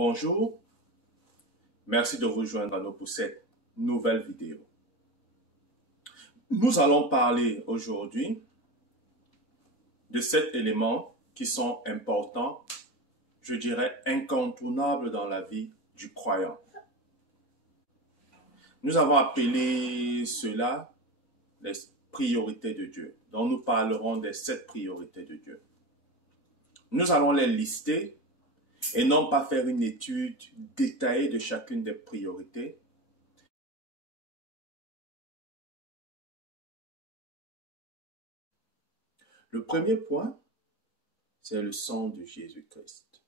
Bonjour, merci de rejoindre à nous pour cette nouvelle vidéo. Nous allons parler aujourd'hui de 7 éléments qui sont importants, je dirais incontournables dans la vie du croyant. Nous avons appelé cela les priorités de Dieu. Donc nous parlerons des 7 priorités de Dieu. Nous allons les lister et non pas faire une étude détaillée de chacune des priorités. Le premier point, c'est le sang de Jésus-Christ.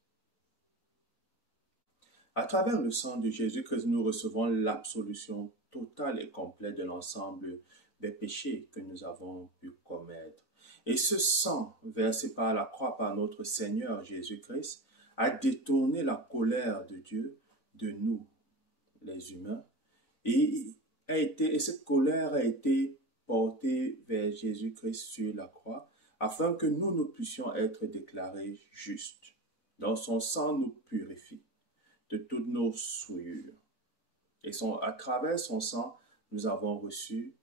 À travers le sang de Jésus-Christ, nous recevons l'absolution totale et complète de l'ensemble des péchés que nous avons pu commettre. Et ce sang versé par la croix par notre Seigneur Jésus-Christ a détourné la colère de Dieu de nous, les humains, et cette colère a été portée vers Jésus-Christ sur la croix afin que nous puissions être déclarés justes. Dans son sang nous purifie de toutes nos souillures. Et à travers son sang, nous avons reçu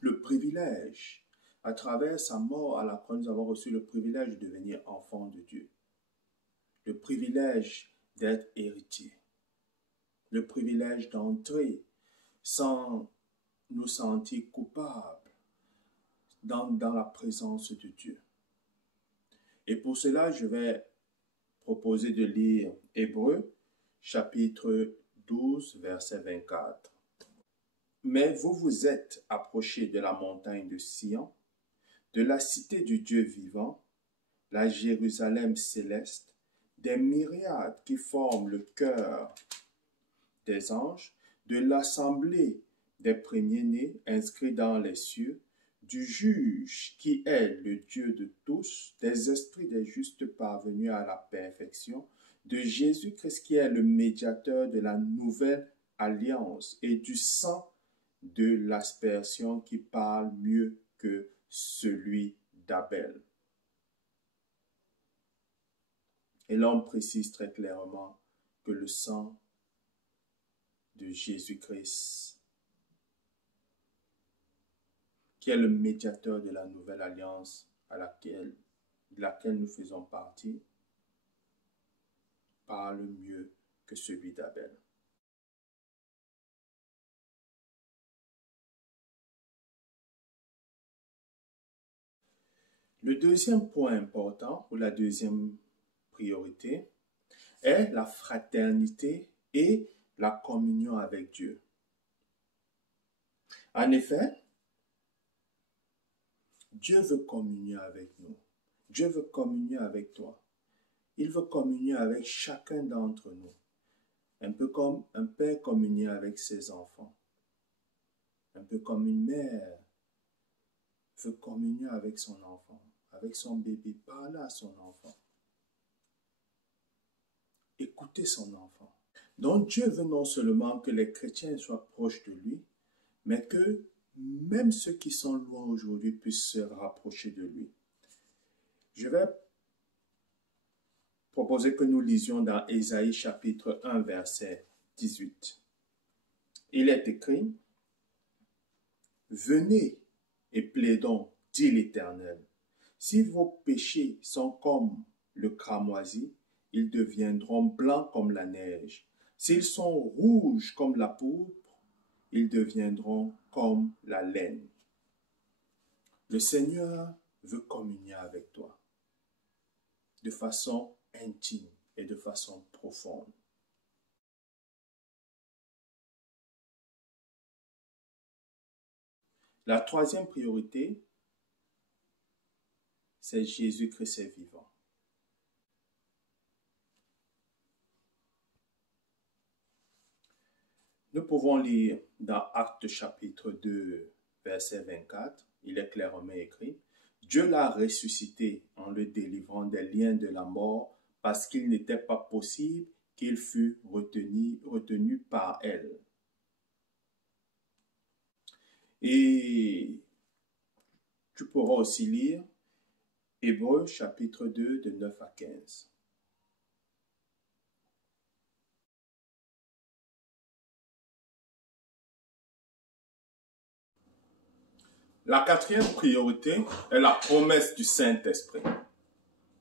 le privilège. À travers sa mort à la croix, nous avons reçu le privilège de devenir enfants de Dieu. Le privilège d'être héritier. Le privilège d'entrer sans nous sentir coupables dans la présence de Dieu. Et pour cela, je vais proposer de lire Hébreux, chapitre 12, verset 24. Mais vous vous êtes approchés de la montagne de Sion, de la cité du Dieu vivant, la Jérusalem céleste, des myriades qui forment le chœur des anges, de l'assemblée des premiers-nés inscrits dans les cieux, du juge qui est le Dieu de tous, des esprits des justes parvenus à la perfection, de Jésus-Christ qui est le médiateur de la nouvelle alliance et du sang de l'aspersion qui parle mieux que celui d'Abel. Et l'homme précise très clairement que le sang de Jésus-Christ, qui est le médiateur de la nouvelle alliance de laquelle nous faisons partie, parle mieux que celui d'Abel. Le deuxième point important, ou la deuxième priorité, est la fraternité et la communion avec Dieu. En effet, Dieu veut communier avec nous. Dieu veut communier avec toi. Il veut communier avec chacun d'entre nous. Un peu comme un père communier avec ses enfants. Un peu comme une mère veut communier avec son enfant, avec son bébé, parler à son enfant. Écouter son enfant. Donc Dieu veut non seulement que les chrétiens soient proches de lui, mais que même ceux qui sont loin aujourd'hui puissent se rapprocher de lui. Je vais proposer que nous lisions dans Ésaïe chapitre 1 verset 18. Il est écrit: Venez et plaidons, dit l'Éternel. Si vos péchés sont comme le cramoisi, ils deviendront blancs comme la neige. S'ils sont rouges comme la pourpre, ils deviendront comme la laine. Le Seigneur veut communier avec toi de façon intime et de façon profonde. La troisième priorité, c'est Jésus-Christ est vivant. Nous pouvons lire dans Actes chapitre 2, verset 24, il est clairement écrit: Dieu l'a ressuscité en le délivrant des liens de la mort parce qu'il n'était pas possible qu'il fût retenu par elle. Et tu pourras aussi lire Hébreux chapitre 2 de 9 à 15. La quatrième priorité est la promesse du Saint-Esprit.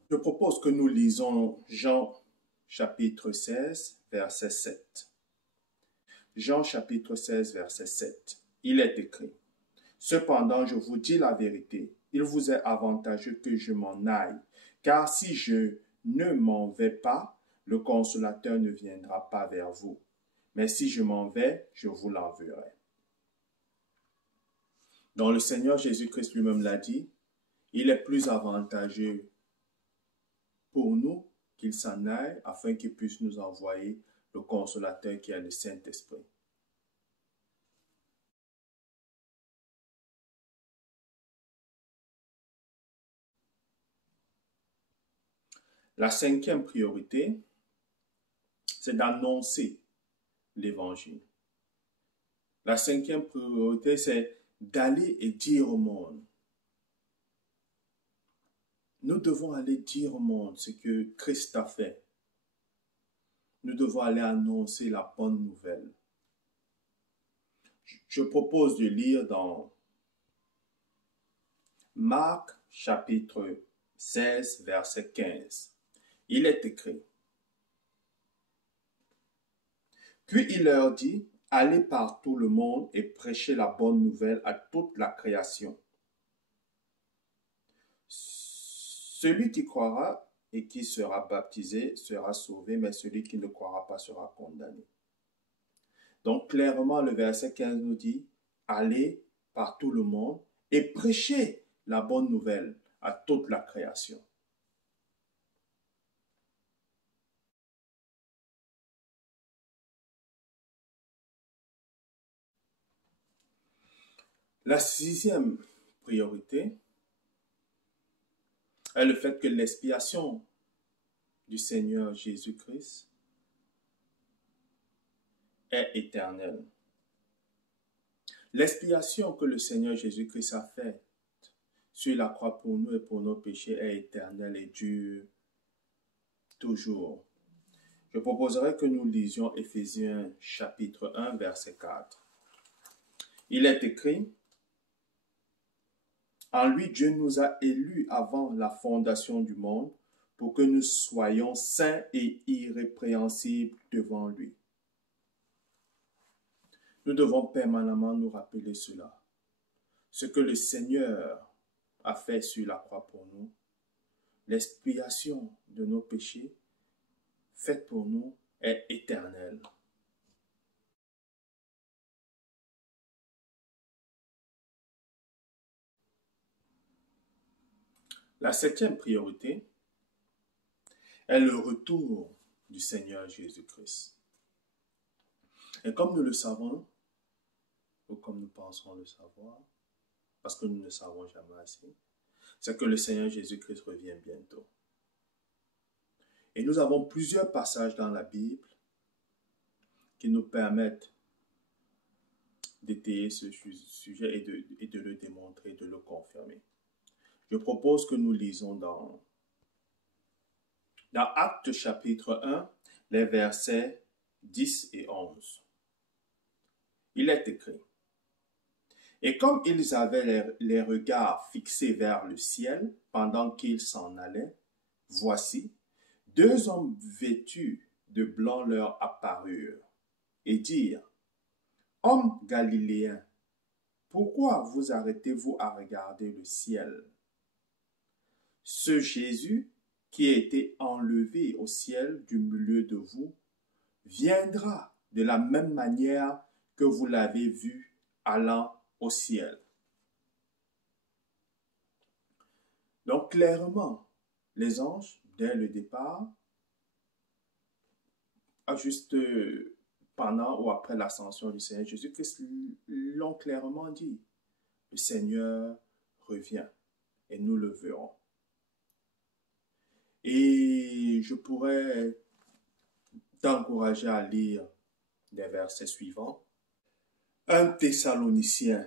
Je propose que nous lisons Jean chapitre 16, verset 7. Jean chapitre 16, verset 7. Il est écrit: Cependant, je vous dis la vérité, il vous est avantageux que je m'en aille, car si je ne m'en vais pas, le consolateur ne viendra pas vers vous. Mais si je m'en vais, je vous l'enverrai. Donc le Seigneur Jésus-Christ lui-même l'a dit, il est plus avantageux pour nous qu'il s'en aille afin qu'il puisse nous envoyer le consolateur qui est le Saint-Esprit. La cinquième priorité, c'est d'annoncer l'évangile. La cinquième priorité, c'est d'aller et dire au monde. Nous devons aller dire au monde ce que Christ a fait. Nous devons aller annoncer la bonne nouvelle. Je propose de lire dans Marc chapitre 16, verset 15. Il est écrit: Puis il leur dit, allez par tout le monde et prêchez la bonne nouvelle à toute la création. Celui qui croira et qui sera baptisé sera sauvé, mais celui qui ne croira pas sera condamné. Donc clairement, le verset 15 nous dit, allez par tout le monde et prêchez la bonne nouvelle à toute la création. La sixième priorité est le fait que l'expiation du Seigneur Jésus-Christ est éternelle. L'expiation que le Seigneur Jésus-Christ a faite sur la croix pour nous et pour nos péchés est éternelle et dure toujours. Je proposerai que nous lisions Éphésiens chapitre 1, verset 4. Il est écrit: En lui, Dieu nous a élus avant la fondation du monde pour que nous soyons saints et irrépréhensibles devant lui. Nous devons permanemment nous rappeler cela. Ce que le Seigneur a fait sur la croix pour nous, l'expiation de nos péchés faite pour nous est éternelle. La septième priorité est le retour du Seigneur Jésus-Christ. Et comme nous le savons, ou comme nous pensons le savoir, parce que nous ne savons jamais assez, c'est que le Seigneur Jésus-Christ revient bientôt. Et nous avons plusieurs passages dans la Bible qui nous permettent d'étayer ce sujet et de le démontrer, de le confirmer. Je propose que nous lisons dans Actes chapitre 1, les versets 10 et 11. Il est écrit: Et comme ils avaient les regards fixés vers le ciel pendant qu'ils s'en allaient, voici, deux hommes vêtus de blanc leur apparurent et dirent: Hommes galiléens, pourquoi vous arrêtez-vous à regarder le ciel? Ce Jésus qui a été enlevé au ciel du milieu de vous viendra de la même manière que vous l'avez vu allant au ciel. Donc clairement, les anges, dès le départ, juste pendant ou après l'ascension du Seigneur Jésus-Christ, l'ont clairement dit. Le Seigneur revient et nous le verrons. Et je pourrais t'encourager à lire les versets suivants. 1 Thessaloniciens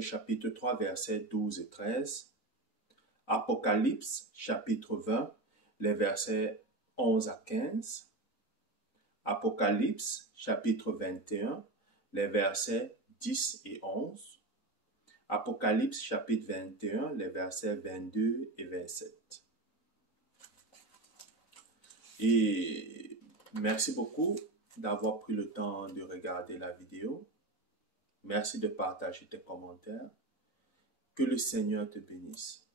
chapitre 3, versets 12 et 13. Apocalypse chapitre 20, les versets 11 à 15. Apocalypse chapitre 21, les versets 10 et 11. Apocalypse chapitre 21, les versets 22 et 27. Et merci beaucoup d'avoir pris le temps de regarder la vidéo. Merci de partager tes commentaires. Que le Seigneur te bénisse.